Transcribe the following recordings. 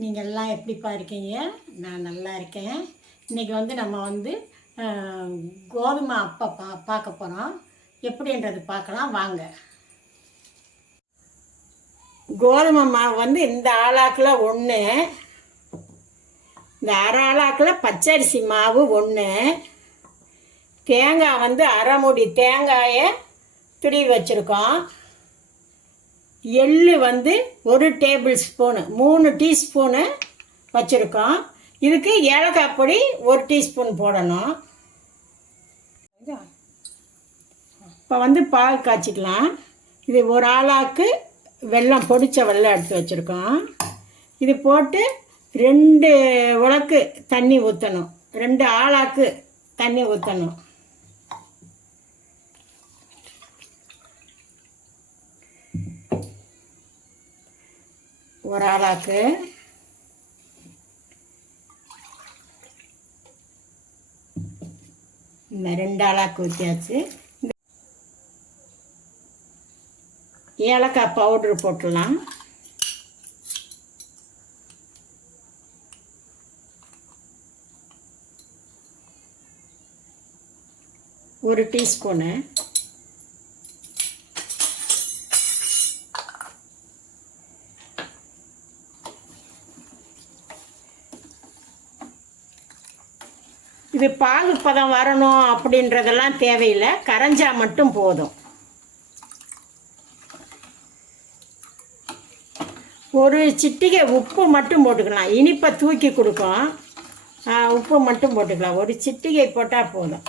நீங்கள் எல்லாம் எப்படிப்பா இருக்கீங்க? நான் நல்லா இருக்கேன். இன்றைக்கி வந்து நம்ம வந்து கோதுமை அப்பா பா பார்க்க போகிறோம் எப்படின்றது பார்க்கலாம். வாங்க. கோதுமை மாவு வந்து இந்த ஆளாக்கில் ஒன்று இந்த அரை ஆளாக்கில் பச்சரிசி மாவு ஒன்று தேங்காய் வந்து அரை மூடி தேங்காயை துடி வச்சுருக்கோம். எள்ளு வந்து ஒரு டேபிள் ஸ்பூனு மூணு டீஸ்பூனு வச்சுருக்கோம். இதுக்கு ஏலக்காய் பொடி ஒரு டீஸ்பூன் போடணும். இப்போ வந்து பால் காய்ச்சிக்கலாம். இது ஒரு ஆளாக்கு வெல்லம் பொடிச்ச வெல்லம் எடுத்து வச்சுருக்கோம். இது போட்டு ரெண்டு உலக்கு தண்ணி ஊற்றணும் ரெண்டு ஆளாக்கு தண்ணி ஊற்றணும் ஒரு ஆளாக்கு. இந்த ரெண்டு ஆளாக்கு ஊற்றியாச்சு ஏலக்காய் பவுட்ரு போட்டுடலாம். ஒரு டீஸ்பூனு. இது பாகு பதம் வரணும் அப்படின்றதெல்லாம் தேவையில்லை. கரைஞ்சா மட்டும் போதும். ஒரு சிட்டிகை உப்பு மட்டும் போட்டுக்கலாம். இனிப்பை தூக்கி கொடுக்கும். உப்பு மட்டும் போட்டுக்கலாம். ஒரு சிட்டிகை போட்டால் போதும்.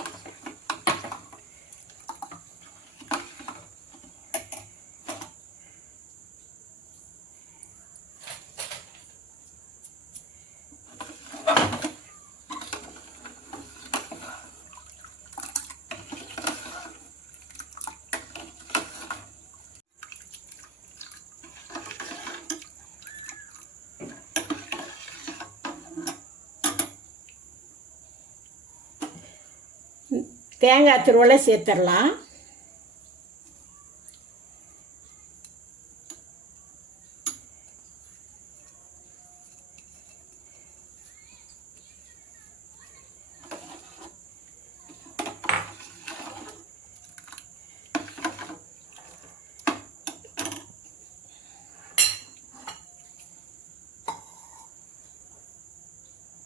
தேங்காய் திருவள்ள சேர்த்துடலாம்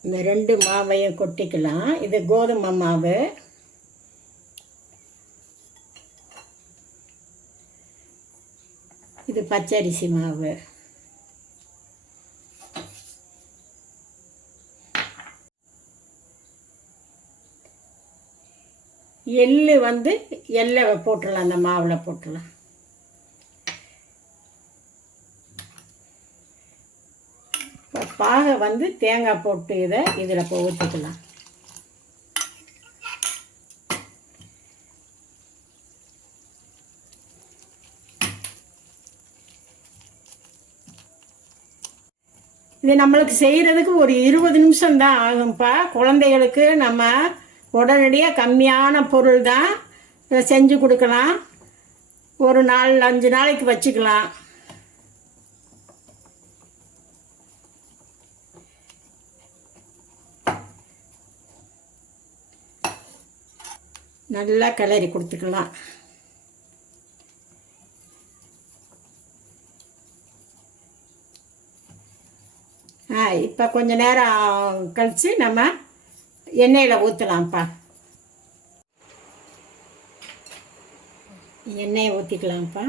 இந்த ரெண்டு மாவையும் கொட்டிக்கலாம். இது கோதுமை மாவு. இது பச்சரிசி மாவு. எள்ளு வந்து எள்ளை போட்டுடலாம் அந்த மாவில் போட்டுடலாம். பாகை வந்து தேங்காய் போட்டு இதை இதில் ஊற்றிக்கலாம். இது நம்மளுக்கு செய்கிறதுக்கு ஒரு இருபது நிமிஷம் தான் ஆகும்ப்பா. குழந்தைகளுக்கு நம்ம உடனடியாக கம்மியான பொருள் தான் செஞ்சு கொடுக்கலாம். ஒரு நாள் அஞ்சு நாளைக்கு வச்சுக்கலாம். நல்லா கிளறி கொடுத்துக்கலாம். இப்போ கொஞ்ச நேரம் கழித்து நம்ம எண்ணெயில் ஊற்றலாம்ப்பா எண்ணெயை ஊற்றிக்கலாம்ப்பா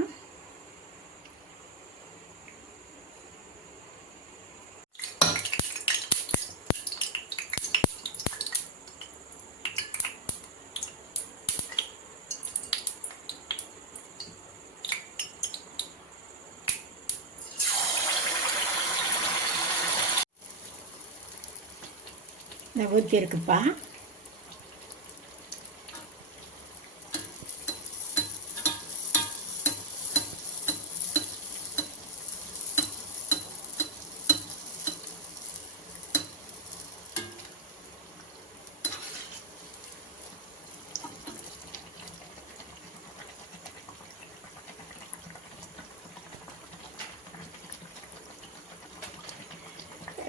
இந்த ஊற்றிருக்குப்பா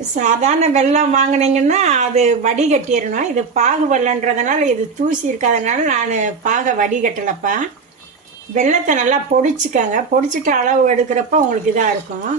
சாதாரண வெல்லம் வாங்கினீங்கன்னா அது வடிகட்டிடணும் இது பாகு வெள்ளன்றதுனால இது தூசி இருக்காதனால நான் பாகை வடிகட்டலப்பா வெள்ளத்தை நல்லா பொடிச்சுக்கங்க. பொடிச்சிட்டு அளவு எடுக்கிறப்ப உங்களுக்கு இதாக இருக்கும்.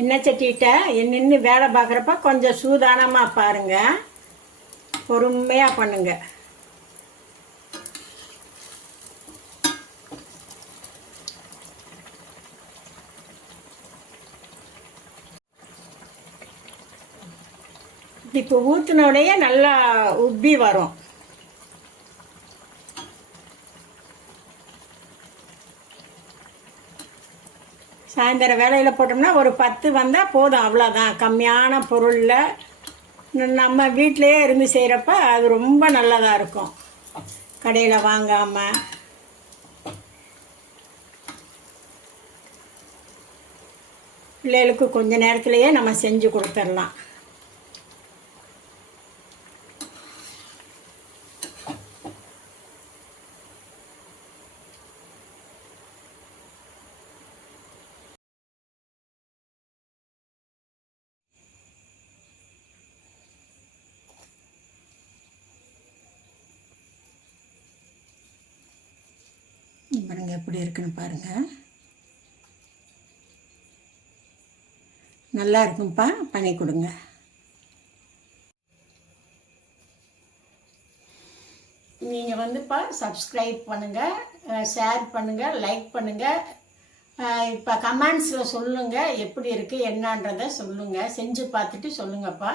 எண்ணெய் சட்டிகிட்ட நின்று வேலை பார்க்குறப்ப கொஞ்சம் சூதானமாக பாருங்கள் பொறுமையாக பண்ணுங்க. இப்போ ஊற்றினோடைய நல்லா உப்பி வரும். சாயந்தரம் வேலையில் போட்டோம்னா ஒரு பத்து வந்தால் போதும் அவ்வளோதான் கம்மியான பொருளில் நம்ம வீட்டிலையே இருந்து செய்கிறப்ப அது ரொம்ப நல்லதாக இருக்கும். கடையில் வாங்காமல் பிள்ளைகளுக்கு கொஞ்ச நேரத்துலையே நம்ம செஞ்சு கொடுத்துடலாம். எப்படி இருக்குன்னு பாருங்கள் நல்லா இருக்கும்ப்பா பண்ணி கொடுங்க. நீங்கள் வந்துப்பா சப்ஸ்கிரைப் பண்ணுங்கள் ஷேர் பண்ணுங்கள் லைக் பண்ணுங்கள் இப்போ கமெண்ட்ஸில் சொல்லுங்கள் எப்படி இருக்குது என்னன்றதை சொல்லுங்கள் செஞ்சு பார்த்துட்டு சொல்லுங்கப்பா.